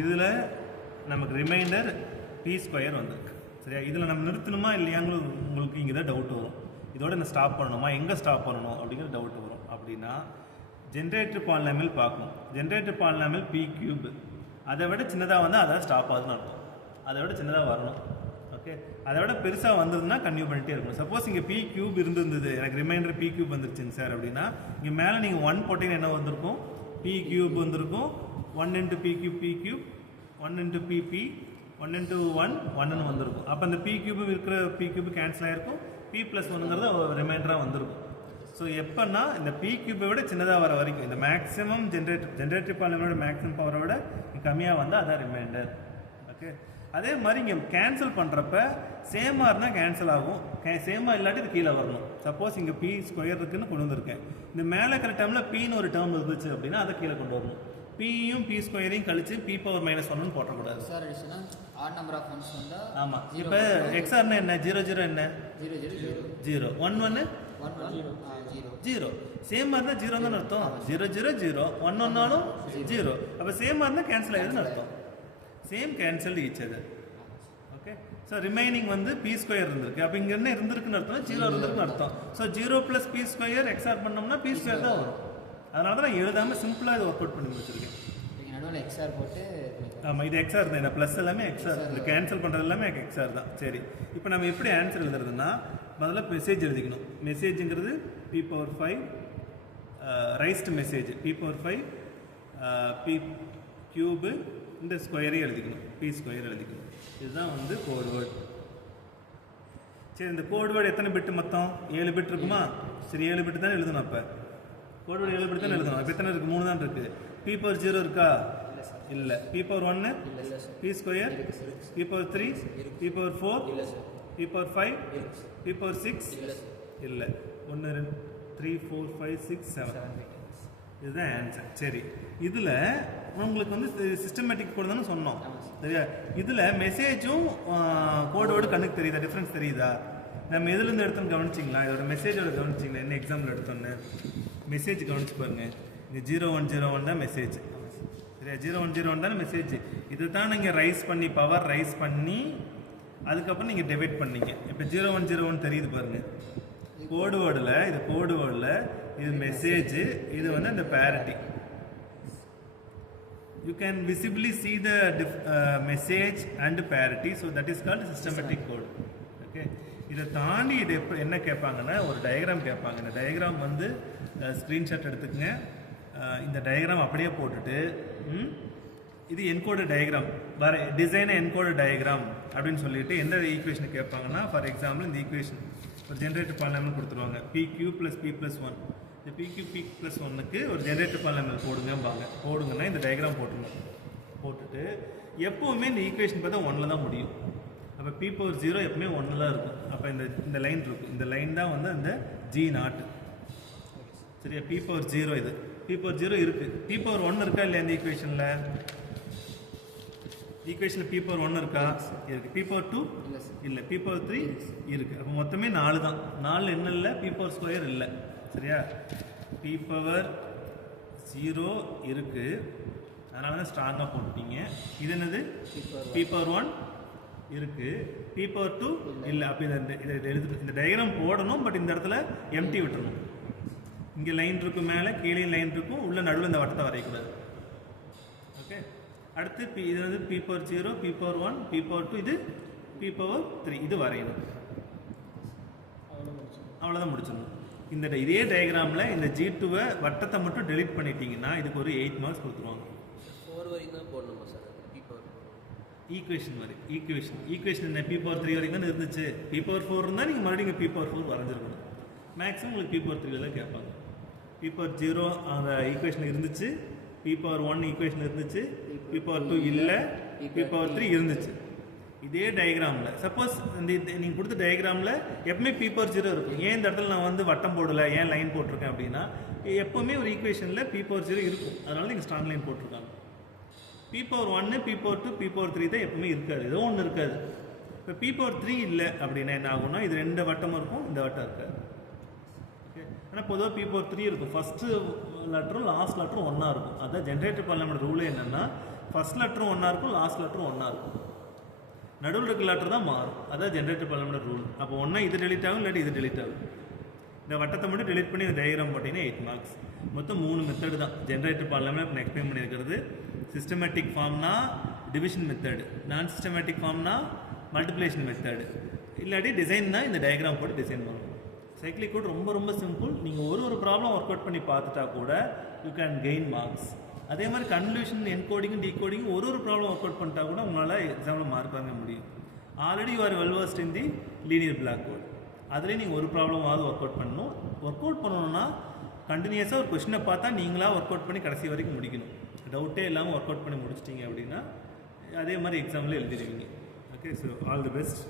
இதில் நமக்கு reminder B square வந்திருக்கு. சரியா? இதில் நம்ம நிறுத்தணுமா இல்லையாங்க உங்களுக்கு இங்கே தான் டவுட் வரும். இதோட என்ன ஸ்டாப் பண்ணணுமா, எங்கே ஸ்டாப் பண்ணணும் அப்படிங்கிற டவுட் வரும். அப்படின்னா ஜென்ரேட்டர் பாலினாமியல் பார்க்கணும். ஜென்ரேட்டர் பாலினாமியல் பி கியூப், அதை விட சின்னதாக வந்து அதை ஸ்டாப் ஆகுதுன்னு அர்த்தம். அதை விட சின்னதாக வரணும். ஓகே, அதை விட பெருசாக வந்ததுன்னா கன்டினியூ பண்ணிட்டே இருக்கணும். சப்போஸ் இங்கே பி கியூப் இருந்திருந்தது, எனக்கு ரிமைண்டர் பி கியூப் வந்துருச்சுங்க சார் அப்படின்னா, இங்கே மேலே நீங்கள் 1 போட்டிங்கன்னா என்ன வந்திருக்கும், பி கியூப் வந்திருக்கும். 1 into P cube, P cube 1 into PP 1 into 1 1ன்னு வந்திருக்கும். அப்போ அந்த பி கியூப் இருக்கிற பி கியூப் கேன்சல் ஆகிருக்கும். பி ப்ளஸ் 1ங்கிறது ரிமைண்டராக வந்திருக்கும். ஸோ எப்போன்னா இந்த பி கியூப்பை விட சின்னதாக வர வரைக்கும் இந்த மேக்ஸிமம் ஜென்ரேட்டர் பாலினாமியலோட மேக்ஸிமம் பவரை விட கம்மியாக வந்தால் அதான் ரிமைண்டர். ஓகே, அதே மாதிரி இங்கே கேன்சல் பண்ணுறப்ப சேமாக இருந்தால் கேன்சல் ஆகும், சேமாக இல்லாட்டி இது கீழே வரணும். சப்போஸ் இங்கே பி ஸ்கொயர் இருக்குன்னு கொண்டு வந்திருக்கேன், இந்த மேலே இருக்கிற டேர்மில் பின்னு ஒரு டேர்ம் இருந்துச்சு அப்படின்னா அதை கீழே கொண்டு வரணும். பியும் பி ஸ்கொயரையும் கழிச்சு பி பவர் -1ன்னு போட்டக்கூடாது. Sir additional odd number of ones வந்தா ஆமாம். இப்போ எக்ஸ்ஆர்னா என்ன, 0 0 என்ன 0 0 0 1 1 0. சேமாக இருந்தால் 0 தான் அர்த்தம். 0 0 0 1 1னாலும் 0. அப்போ சேமாக இருந்தால் கேன்சல் ஆகிடுதுன்னு அர்த்தம். Same cancelled each other. Okay, so remaining வந்து பி ஸ்கொயர் இருந்திருக்கு. அப்போ இங்கே என்ன இருந்திருக்குன்னு அர்த்தம், 0 இருந்திருக்குன்னு அர்த்தம். ஸோ 0 + பி ஸ்கொயர் எக்ஸ்ஆர் பண்ணோம்னா பி ஸ்கொயர் தான் வரும். அதனால தான் நான் எழுதாமல் சிம்பிளாக இது ஒர்க் அவுட் பண்ணி முடிச்சிருக்கேன். நடுவில் எக்ஸ்ஆர் போட்டு ஆமாம், இது எக்ஸ்ஆர் தான். இந்த ப்ளஸ் எல்லாமே எக்ஸ்ஆர், இந்த கேன்சல் பண்ணுறது எல்லாமே எக்ஸ்ஆர் தான். சரி, இப்போ நம்ம எப்படி ஆன்சர் எழுதுறதுன்னா முதல்ல மெசேஜ் எழுதிக்கணும். மெசேஜுங்கிறது p⁵ raised message p⁵ P cube இந்த ஸ்கொயரையும் எழுதிக்கணும், பி ஸ்கொயர் எழுதிக்கணும். இதுதான் வந்து கோட் வேர்ட். சரி, இந்த கோட் வேர்டு எத்தனை பிட்டு மொத்தம்? 7 பிட் இருக்குமா? சரி, 7 பிட்டு தான் எழுதணும். அப்போ கோட் வேர்டு 7 பிட்டு தான் எழுதணும். அப்போ எத்தனை இருக்குது? 3 தான் இருக்குது. p⁴ இருக்கா? இல்லை. p⁴1 B square, p⁴3 p⁴4 p⁴5 p⁴6 இல்லை. 1 2 3 4 5 6 7 இதுதான் ஆன்சர். சரி, இதில் உங்களுக்கு வந்து சிஸ்டமேட்டிக் கோடு தானே சொன்னோம். சரியா? இதில் மெசேஜும் கோடோடு கண்ணுக்கு தெரியுதா, டிஃப்ரென்ஸ் தெரியுதா? நம்ம எதுலேருந்து எடுத்தோன்னு கவனிச்சிங்களா? இதோட மெசேஜோட கவனிச்சிங்களா? என்ன எக்ஸாம்பிள் எடுத்தோன்னு மெசேஜ் கவனிச்சு பாருங்க. இந்த 0101 தான் மெசேஜ். சரியா? 0101 தானே மெசேஜ். இதை தான் நீங்கள் ரைஸ் பண்ணி, பவர் ரைஸ் பண்ணி அதுக்கப்புறம் நீங்கள் டிவைட் பண்ணீங்க. இப்போ 0101 தெரியுது பாருங்கள். கோடு வேர்டில், இது கோடு வேர்டில், இது மெசேஜ், இது வந்து அந்த parity. You can visibly see the message and parity, so that is called systematic code. Okay, இதை தாண்டி இது என்ன கேட்பாங்கன்னா ஒரு டயக்ராம் கேட்பாங்க. இந்த டயக்ராம் வந்து ஸ்க்ரீன்ஷாட் எடுத்துக்கங்க. இந்த டயக்ராம் அப்படியே போட்டுட்டு இது என்கோடு டயக்ராம் வர டிசைனை என்கோடு டயக்ராம் அப்படின்னு சொல்லிட்டு எந்த ஈக்குவேஷன் கேட்பாங்கன்னா, ஃபார் எக்ஸாம்பிள் இந்த ஈக்குவேஷன் ஒரு ஜென்ரேட்டர் பாலினாமியல் கொடுத்துருவாங்க. PQ + P+1. இந்த PQ P+1க்கு ஒரு ஜென்ரேட்டர் பாலினாமியல் போடுங்கம்பாங்க. போடுங்கன்னா இந்த டயக்ராம் போட்டுட்டு எப்போவுமே இந்த ஈக்குவேஷன் பார்த்தா 1ல் தான் முடியும். அப்போ p⁴0 எப்பவுமே 1ல் தான் இருக்கும். அப்போ இந்த லைன் இருக்கும். இந்த லைன் தான் வந்து அந்த G0. சரியா? p⁴0 இது p⁴0 இருக்குது. p⁴1 இருக்கா இல்லையா இந்த ஈக்குவேஷனில்? ஈக்குவேஷனில் p⁴1 இருக்கா? இருக்குது. p⁴2 இல்லை, p⁴3 இருக்குது. அப்போ மொத்தமே 4 தான். 4 என்ன இல்லை, p⁴² இல்லை. சரியா? p⁴0 இருக்குது, அதனால தான் ஸ்ட்ராங்காக போட்டுட்டீங்க. இது என்னது? p⁴1 இருக்குது, p⁴2 இல்லை. அப்போ இந்த டயக்ராம் போடணும், பட் இந்த இடத்துல எம்டி விட்டுறணும். இங்கே லைன் இருக்கும், மேலே கீழே லைன் இருக்கும், உள்ள நடுவில் இந்த வட்டத்தை வரையக்கூடாது. ஓகே, அடுத்து இது வந்து p⁴0 p⁴1 p⁴2 இது p⁴3 இது வரையணும். அவ்வளோதான் முடிச்சிடணும். இதே டயக்ராமில் இந்த G2-வை வட்டத்தை மட்டும் டெலிட் பண்ணிட்டீங்கன்னா இதுக்கு ஒரு 8 மார்க்ஸ் கொடுத்துருவாங்க. 4 வரைக்கும் தான் போடணுமா சார்? ஈக்குவேஷன் வரை ஈக்குவேஷன் என்ன p⁴3 வரைக்கும் தான் இருந்துச்சு. p⁴4 இருந்தால் நீங்கள் மறுபடியும் p⁴4 வரைஞ்சிருக்கணும். மேக்ஸிமம் உங்களுக்கு p⁴3 தான் கேட்பாங்க. p⁴0 அந்த ஈக்குவேஷன் இருந்துச்சு, p⁴1 ஈக்குவேஷன் இருந்துச்சு, p⁴2 இல்லை, p⁴3 இருந்துச்சு. இதே டயக்ராமில் சப்போஸ் நீங்கள் கொடுத்த டயக்ராமில் எப்பவுமே p⁴0 இருக்கும். ஏன் இந்த இடத்துல நான் வந்து வட்டம் போடலை, ஏன் லைன் போட்டிருக்கேன் அப்படின்னா, எப்போவுமே ஒரு ஈக்குவேஷனில் p⁴0 இருக்கும். அதனால நீங்கள் ஸ்ட்ராங் லைன் போட்டிருக்காங்க. p⁴1 p⁴2 p⁴3 தான் எப்பவுமே இருக்காது, ஏதோ ஒன்று இருக்காது. இப்போ p⁴3 இல்லை அப்படின்னா என்ன ஆகும்னா, இது 2 வட்டமும் இருக்கும், இந்த வட்டம் இருக்காது. ஓகே, ஆனால் பொதுவாக p⁴3 இருக்கும். ஃபஸ்ட்டு லெட்டரும் லாஸ்ட் லெட்டரும் ஒன்றா இருக்கும். அதான் ஜென்ரேட்டர் பாலினாமியல் ரூலே என்னென்னா, ஃபர்ஸ்ட் லெட்டரும் ஒன்றா இருக்கும், லாஸ்ட் லெட்டரும் ஒன்றா இருக்கும். நடுவில் இருக்கிற லெட்டர் தான் மாறும். அதான் ஜென்ரேட்டர் பாலினாமியல் ரூல். அப்போ ஒன்றா இது டெலிட் ஆகும், இல்லாட்டி இது டெலிட் ஆகும். இந்த வட்டத்தை மட்டும் டெலிட் பண்ணி இந்த டயக்ராம் போட்டிங்கன்னா 8 மார்க்ஸ். மொத்தம் 3 மெத்தடு தான் ஜென்ரேட்டர் பாலினாமியல் இப்போ எக்ஸ்பிளைன் பண்ணியிருக்கிறது. சிஸ்டமேட்டிக் ஃபார்ம்னா டிவிஷன் மெத்தடு, நான் சிஸ்டமேட்டிக் ஃபார்ம்னா மல்டிப்ளிகேஷன் மெத்தடு, இல்லாட்டி டிசைன்னா இந்த டயக்ராம் போட்டு டிசைன் பண்ணணும். சைக்கிளிக் கோட் ரொம்ப ரொம்ப சிம்பிள். நீங்கள் ஒரு ப்ராப்ளம் ஒர்க் அவுட் பண்ணி பார்த்துட்டா கூட யூ கேன் கெயின் மார்க்ஸ். அதே மாதிரி கன்வல்யூஷன், என்கோடிங், டீகோடிங் ஒரு ப்ராப்ளம் ஒர்க் அவுட் பண்ணிட்டா கூட உங்களால் எக்ஸாமில் மார்க் வாங்க முடியும். Already you are well versed in the linear block code. அதுலேயும் நீங்கள் ஒரு ப்ராப்ளமாவது ஒர்க் அவுட் பண்ணணும். ஒர்க் அவுட் பண்ணணும்னா கண்டினியூஸாக ஒரு கொஷினை பார்த்தா நீங்களாக ஒர்க் அவுட் பண்ணி கடைசி வரைக்கும் முடிக்கணும். டவுட்டே இல்லாமல் ஒர்க் அவுட் பண்ணி முடிச்சிட்டிங்க அப்படின்னா அதே மாதிரி எக்ஸாமில் எழுதிடுவீங்க. Okay, so all the best.